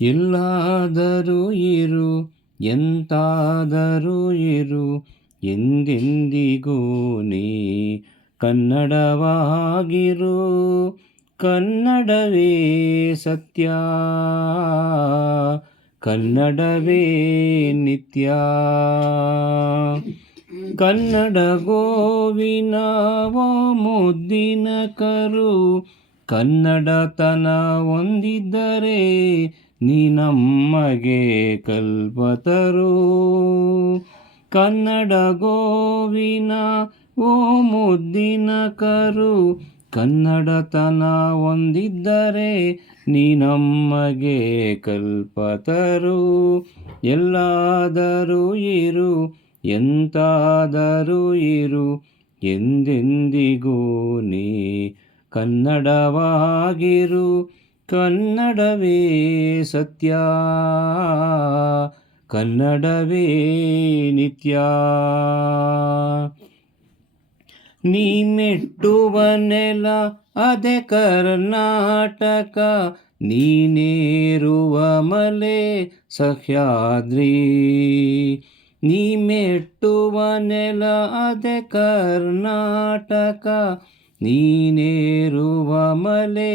ಎಲ್ಲಾದರೂ ಇರು, ಎಂತಾದರೂ ಇರು, ಎಂದೆಂದಿಗೂ ನೀ ಕನ್ನಡವಾಗಿರು. ಕನ್ನಡವೇ ಸತ್ಯ, ಕನ್ನಡವೇ ನಿತ್ಯ. ಕನ್ನಡ ಗೋವಿನ ಮುದ್ದಿನ ಕರು, ಕನ್ನಡತನ ಹೊಂದಿದ್ದರೆ ನೀ ನಮಗೆ ಕಲ್ಪತರು. ಕನ್ನಡ ಗೋವಿನ ಮುದ್ದಿನ ಕರು, ಕನ್ನಡತನ ಹೊಂದಿದ್ದರೆ ನೀ ನಮಗೆ ಕಲ್ಪತರು. ಎಲ್ಲಾದರೂ ಇರು, ಎಂತಾದರೂ ಇರು, ಎಂದೆಂದಿಗೂ ನೀ ಕನ್ನಡವಾಗಿರು. ಕನ್ನಡವೇ ಸತ್ಯ, ಕನ್ನಡವೇ ನಿತ್ಯ. ನೀ ಮೆಟ್ಟುವ ನೆಲ ಅದೇ ಕರ್ನಾಟಕ, ನೀನೇರುವ ಮಲೆ ಸಹ್ಯಾದ್ರಿ. ನೀ ಮೆಟ್ಟುವ ನೆಲ ಅದೇ ಕರ್ನಾಟಕ, ನೀನೇರುವ ಮಲೆ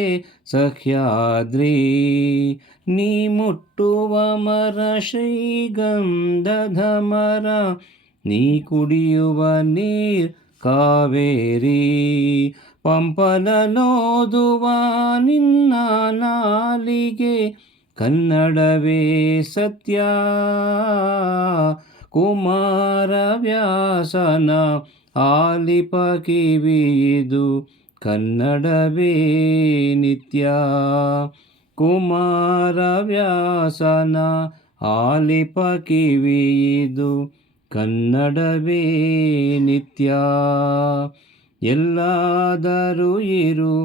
ಸಹ್ಯಾದ್ರಿ. ನೀ ಮುಟ್ಟುವ ಮರ ಶ್ರೀಗಂಧದ ಮರ, ನೀ ಕುಡಿಯುವ ನೀರ್ ಕಾವೇರಿ. ಪಂಪನಲೋದುವ ನಿನ್ನ ನಾಲಿಗೆ, ಕನ್ನಡವೇ ಸತ್ಯ. ಕುಮಾರವ್ಯಾಸನ ಆಲಿಪ ಕಿವಿಯಿದು, ಕನ್ನಡವೇ ನಿತ್ಯ. ಕುಮಾರವ್ಯಾಸನ ಆಲಿಪ ಕಿವಿಯಿದು, ಕನ್ನಡವೇ ನಿತ್ಯ. ಎಲ್ಲಾದರೂ ಇರು,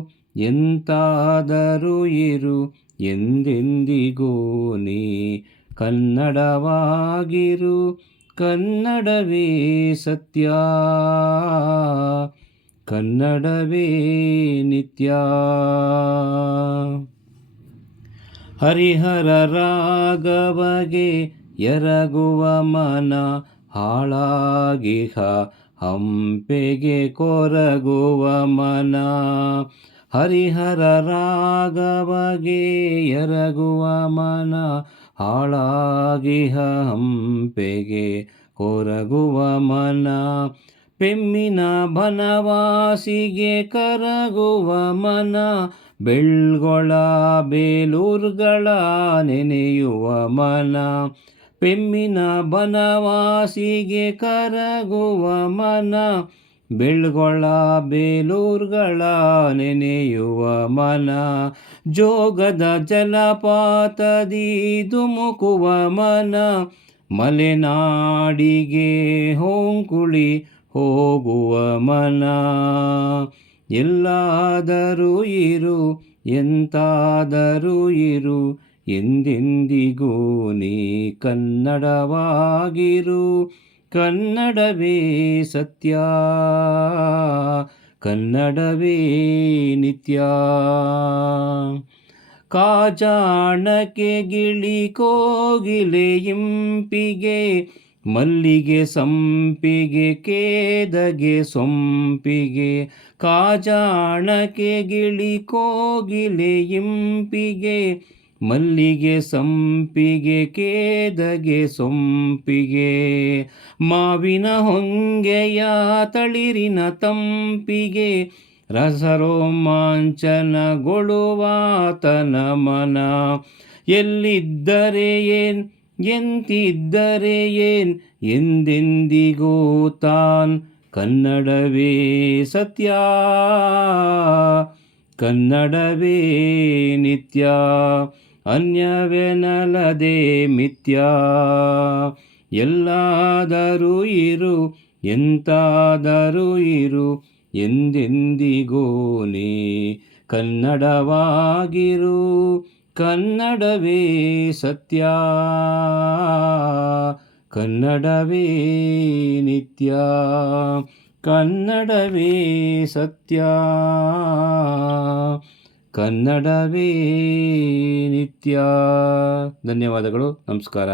ಎಂತಾದರೂ ಇರು, ಎಂದೆಂದಿಗೂ ನೀ ಕನ್ನಡವಾಗಿರು. ಕನ್ನಡವೇ ಸತ್ಯ, ಕನ್ನಡವೇ ನಿತ್ಯ. ಹರಿಹರ ರಾಘವಗೆ ಎರಗುವ ಮನ, ಹಾಳಾಗಿಹ ಹಂಪೆಗೆ ಕೊರಗುವ ಮನ. ಹರಿಹರ ರಾಘವಗೆ ಎರಗುವ ಮನ, ಹಾಳಾಗಿಹ ಹಂಪೆಗೆ ಕೊರಗುವ ಮನ. ಪೆಮ್ಮಿನ ಬನವಾಸಿಗೆ ಕರಗುವ ಮನ, ಬೆಳ್ಗೊಳ ಬೇಲೂರುಗಳ ನೆನೆಯುವ ಮನ. ಪೆಮ್ಮಿನ ಬನವಾಸಿಗೆ ಕರಗುವ ಮನ, ಬೆಳ್ಗೊಳ ಬೇಲೂರುಗಳ ನೆನೆಯುವ ಮನ. ಜೋಗದ ಜಲಪಾತದಿ ಧುಮುಕುವ ಮನ, ಮಲೆನಾಡಿಗೆ ಹೊಂಕುಳಿ ಹೋಗುವ ಮನ. ಎಲ್ಲಾದರೂ ಇರು, ಎಂತಾದರೂ ಇರು, ಎಂದೆಂದಿಗೂ ನೀ ಕನ್ನಡವಾಗಿರು. ಕನ್ನಡವೇ ಸತ್ಯ, ಕನ್ನಡವೇ ನಿತ್ಯ. ಕಾಜಾಣಕ್ಕೆ ಗಿಳಿ ಕೋಗಿಲೆ ಇಂಪಿಗೆ, ಮಲ್ಲಿಗೆ ಸಂಪಿಗೆ ಕೇದಗೆ ಸೊಂಪಿಗೆ. ಕಾಜಾಣಕ್ಕೆ ಗಿಳಿ ಕೋಗಿಲೆ ಇಂಪಿಗೆ, ಮಲ್ಲಿಗೆ ಸಂಪಿಗೆ ಕೇದಗೆ ಸೊಂಪಿಗೆ. ಮಾವಿನ ಹೊಂಗೆಯ ತಳಿರಿನ ತಂಪಿಗೆ, ರಸರೋಮಾಂಚನಗೊಳ್ಳುವಾತನ ಮನ. ಎಲ್ಲಿದ್ದರೆ ಏನ್, ಎಂತಿದ್ದರೆ ಏನ್, ಎಂದೆಂದಿಗೂ ತಾನ್ ಕನ್ನಡವೇ ಸತ್ಯ, ಕನ್ನಡವೇ ನಿತ್ಯ. ಅನ್ಯವೆನಲದೆ ಮಿಥ್ಯ. ಎಲ್ಲಾದರೂ ಇರು, ಎಂತಾದರೂ ಇರು, ಎಂದೆಂದಿಗೂ ನೀ ಕನ್ನಡವಾಗಿರು. ಕನ್ನಡವೇ ಸತ್ಯ, ಕನ್ನಡವೇ ನಿತ್ಯ. ಕನ್ನಡವೇ ಸತ್ಯ, ಕನ್ನಡವೇ ನಿತ್ಯ. ಧನ್ಯವಾದಗಳು. ನಮಸ್ಕಾರ.